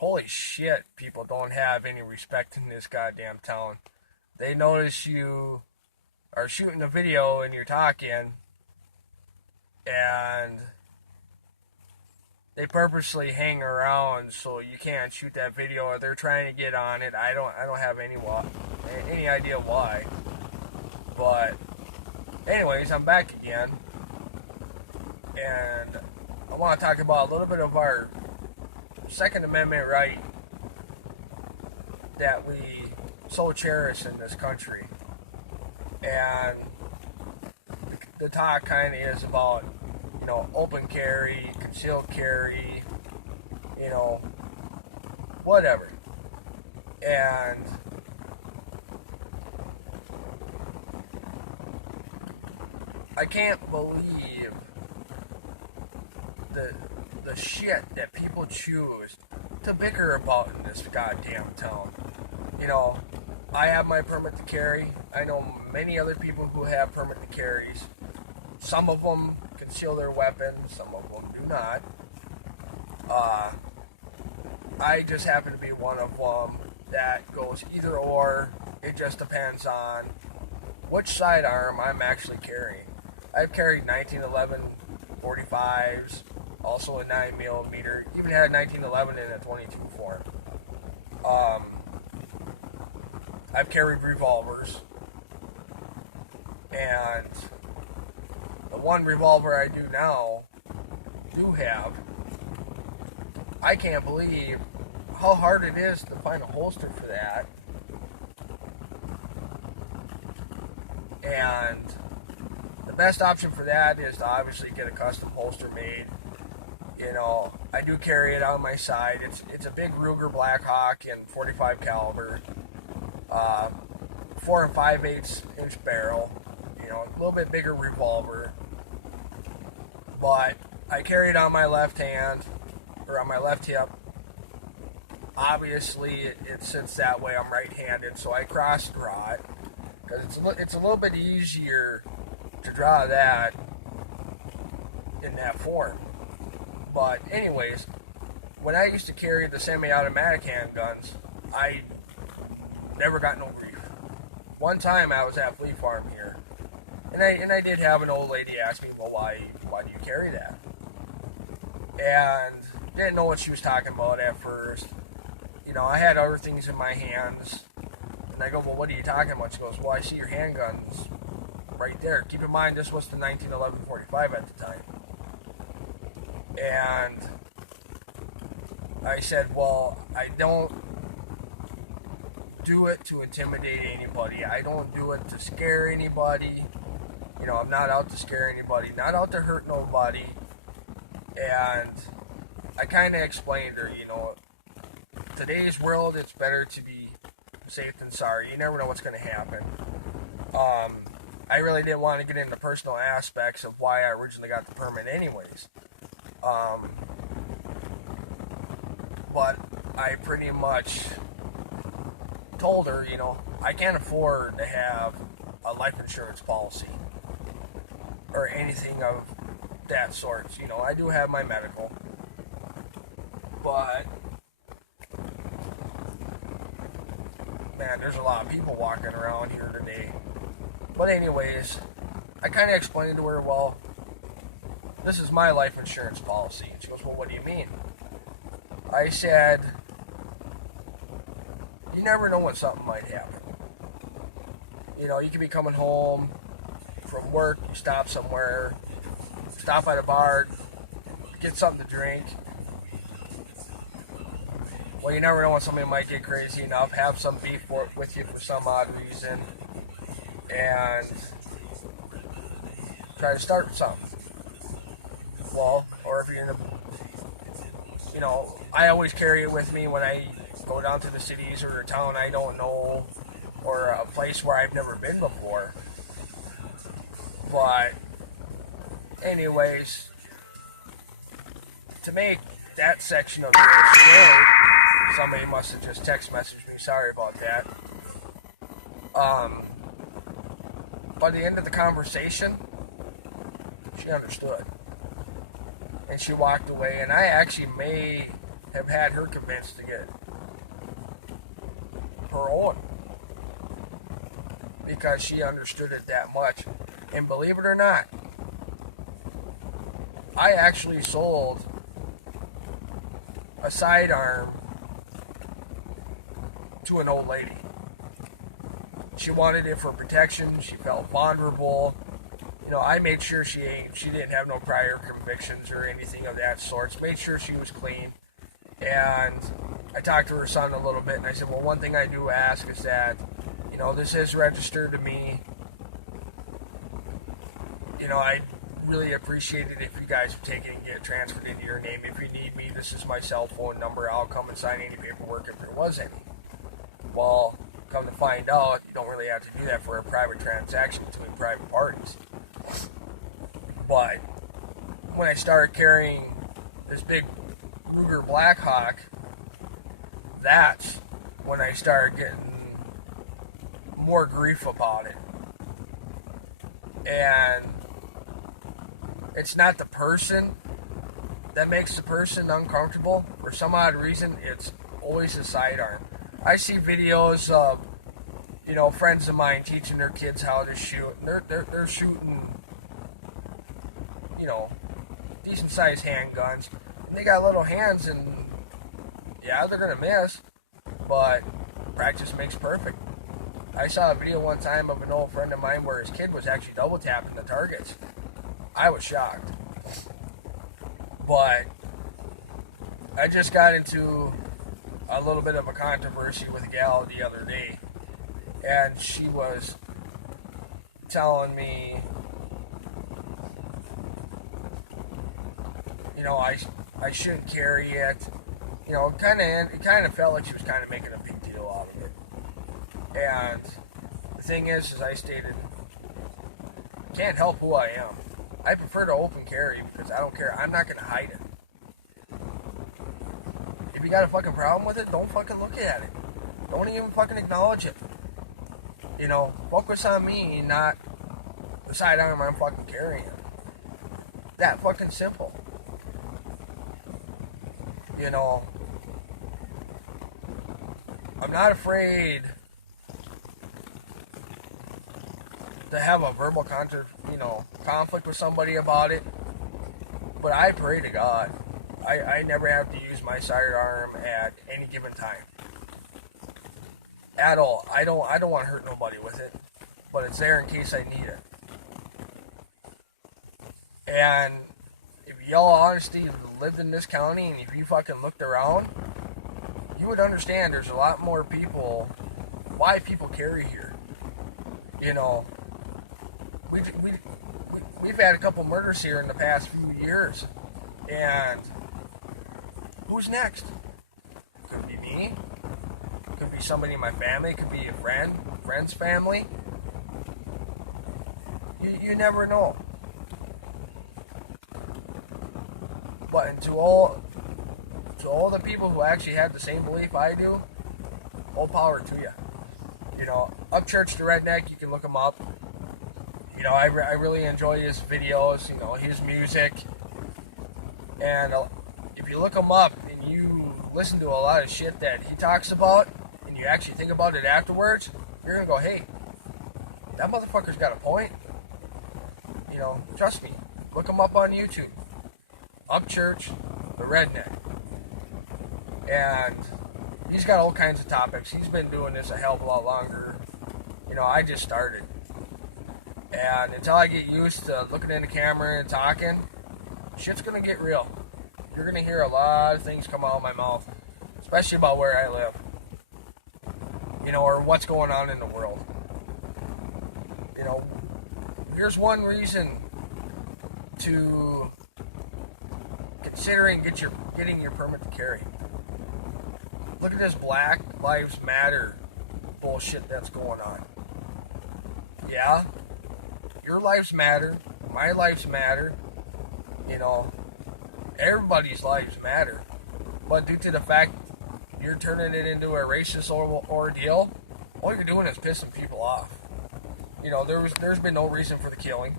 holy shit, people don't have any respect in this goddamn town. They notice you are shooting a video and you're talking, and they purposely hang around so you can't shoot that video, or they're trying to get on it. I don't have any idea why. But anyways, I'm back again, and I want to talk about a little bit of our Second Amendment right that we so cherish in this country. And the talk kind of is about, open carry, concealed carry, whatever. And I can't believe the shit that people choose to bicker about in this goddamn town. I have my permit to carry. I know many other people who have permit to carries. Some of them conceal their weapons, some of them do not. I just happen to be one of them that goes either or. It just depends on which sidearm I'm actually carrying. I've carried 1911 45s, also a 9mm, even had a 1911 in a 22 form. I've carried revolvers, and the one revolver I do have, I can't believe how hard it is to find a holster for that. And the best option for that is to obviously get a custom holster made. I do carry it on my side. It's a big Ruger Blackhawk in 45 caliber, 4 5/8 inch barrel. A little bit bigger revolver. But I carry it on my left hand, or on my left hip. Obviously, it sits that way. I'm right-handed, so I cross draw it because it's a little bit easier to draw that in that form. But anyways, when I used to carry the semi-automatic handguns, I never got no grief. One time I was at Flea Farm here, and I did have an old lady ask me, well, why do you carry that? And didn't know what she was talking about at first. I had other things in my hands, and I go, well, what are you talking about? She goes, well, I see your handguns right there. Keep in mind, this was the 1911 45 at the time. And I said, well, I don't do it to intimidate anybody. I don't do it to scare anybody. I'm not out to scare anybody, not out to hurt nobody. And I kind of explained to her, today's world, it's better to be safe than sorry. You never know what's going to happen. I really didn't want to get into personal aspects of why I originally got the permit anyways. But I pretty much told her, I can't afford to have a life insurance policy or anything of that sort. I do have my medical, but man, there's a lot of people walking around here today. But anyways, I kind of explained to her, well, this is my life insurance policy. And she goes, well, what do you mean? I said, you never know when something might happen. You could be coming home from work, you stop somewhere, stop at a bar, get something to drink. Well, you never know when somebody might get crazy enough, have some beef with you for some odd reason, and try to start something. Well, or if you're in I always carry it with me when I go down to the cities or a town I don't know, or a place where I've never been before. But anyways, to make that section of the story, somebody must have just text messaged me, sorry about that. By the end of the conversation, she understood. And she walked away, and I actually may have had her convinced to get her own, because she understood it that much. And believe it or not, I actually sold a sidearm to an old lady. She wanted it for protection. She felt vulnerable. You know, I made sure she didn't have no prior convictions or anything of that sort. Made sure she was clean. And I talked to her son a little bit, and I said, well, one thing I do ask is that, you know, this is registered to me. You know, I really appreciate it if you guys would take it and get it transferred into your name. If you need me, this is my cell phone number. I'll come and sign any paperwork if there was any. Well, come to find out, you don't really have to do that for a private transaction between private parties. But when I started carrying this big Ruger Blackhawk, that's when I started getting more grief about it. And it's not the person that makes the person uncomfortable. For some odd reason, it's always a sidearm. I see videos of, you know, friends of mine teaching their kids how to shoot. They're shooting, you know, decent sized handguns. And they got little hands, and yeah, they're gonna miss, but practice makes perfect. I saw a video one time of an old friend of mine where his kid was actually double tapping the targets. I was shocked. But I just got into a little bit of a controversy with a gal the other day, and she was telling me, you know, I shouldn't carry it. You know, it kind of felt like she was kind of making a big deal out of it. And the thing is, as I stated, can't help who I am. I prefer to open carry because I don't care. I'm not going to hide it. If you got a fucking problem with it, don't fucking look at it. Don't even fucking acknowledge it. You know, focus on me, not the sidearm I'm fucking carrying. That fucking simple. You know, I'm not afraid to have a verbal conflict with somebody about it, but I pray to God I never have to use my sidearm at any given time. At all. I don't want to hurt nobody with it, but it's there in case I need it. And if y'all honestly lived in this county, and if you fucking looked around, you would understand there's a lot more people, why people carry here. You know, we've had a couple murders here in the past few years, and who's next? Could be me, could be somebody in my family, could be a friend's family. You never know. But to all the people who actually have the same belief I do, all power to you. You know, Upchurch the Redneck, you can look him up. You know, I really enjoy his videos, you know, his music. And if you look him up and you listen to a lot of shit that he talks about, and you actually think about it afterwards, you're going to go, hey, that motherfucker's got a point. You know, trust me. Look him up on YouTube. Upchurch the Redneck. And he's got all kinds of topics. He's been doing this a hell of a lot longer. You know, I just started. And until I get used to looking in the camera and talking, shit's gonna get real. You're gonna hear a lot of things come out of my mouth, especially about where I live. You know, or what's going on in the world. You know, here's one reason to considering getting your permit to carry. Look at this Black Lives Matter bullshit that's going on. Yeah, your lives matter, my lives matter, you know, everybody's lives matter. But due to the fact you're turning it into a racist ordeal, all you're doing is pissing people off. You know, there's been no reason for the killing,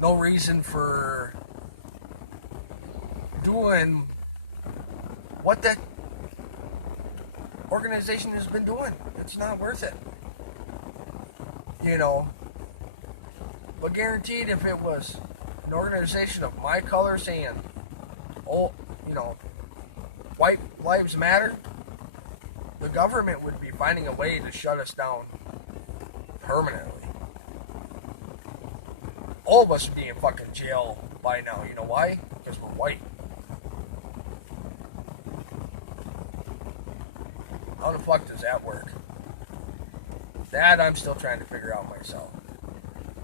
no reason for doing what that organization has been doing. It's not worth it. You know, but guaranteed if it was an organization of my color saying, oh, you know, white lives matter, the government would be finding a way to shut us down permanently. All of us would be in fucking jail by now. You know why? Because we're white. How the fuck does that work? That I'm still trying to figure out myself.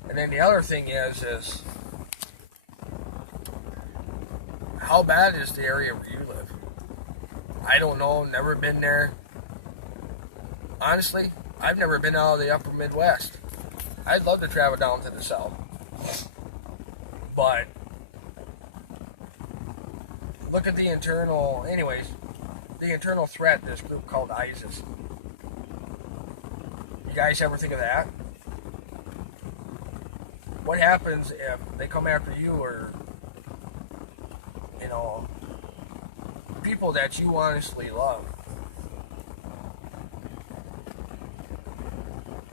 And then the other thing is how bad is the area where you live? I don't know, never been there. Honestly, I've never been out of the upper Midwest. I'd love to travel down to the south. But look at the internal threat, this group called ISIS. You guys ever think of that? What happens if they come after you or, you know, people that you honestly love?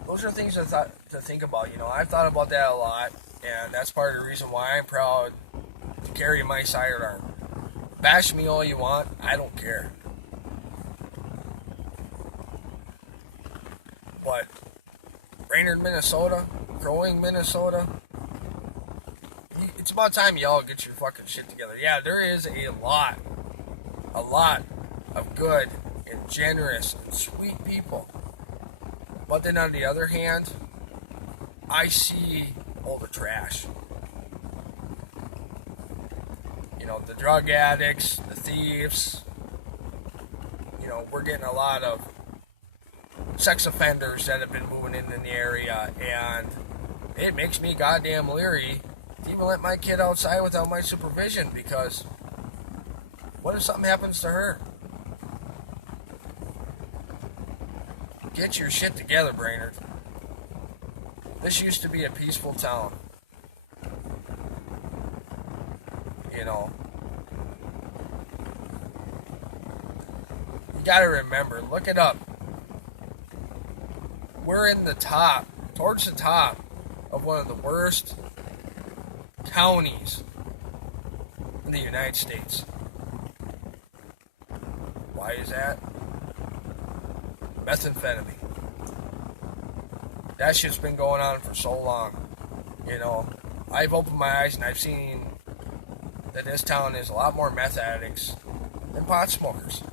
Those are things to think about. You know, I've thought about that a lot, and that's part of the reason why I'm proud to carry my sidearm. Bash me all you want, I don't care. But Brainerd, Minnesota, growing Minnesota, it's about time y'all get your fucking shit together. Yeah, there is a lot of good and generous and sweet people. But then on the other hand, I see all the trash. You know, the drug addicts, the thieves. You know, we're getting a lot of sex offenders that have been moving in the area, and it makes me goddamn leery to even let my kid outside without my supervision, because what if something happens to her? Get your shit together, Brainerd. This used to be a peaceful town. You know. You gotta remember, look it up. We're in the top, towards the top of one of the worst counties in the United States. Why is that? Methamphetamine. That shit's been going on for so long. You know, I've opened my eyes and I've seen that this town is a lot more meth addicts than pot smokers.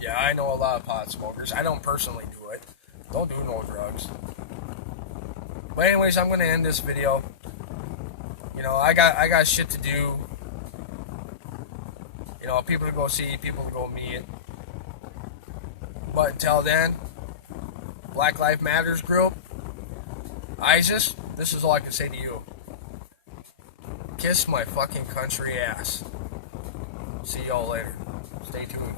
Yeah, I know a lot of pot smokers. I don't personally do it. Don't do no drugs. But anyways, I'm gonna end this video. You know, I got shit to do. You know, people to go see, people to go meet. But until then, Black Lives Matters group, ISIS, this is all I can say to you. Kiss my fucking country ass. See y'all later. Stay tuned.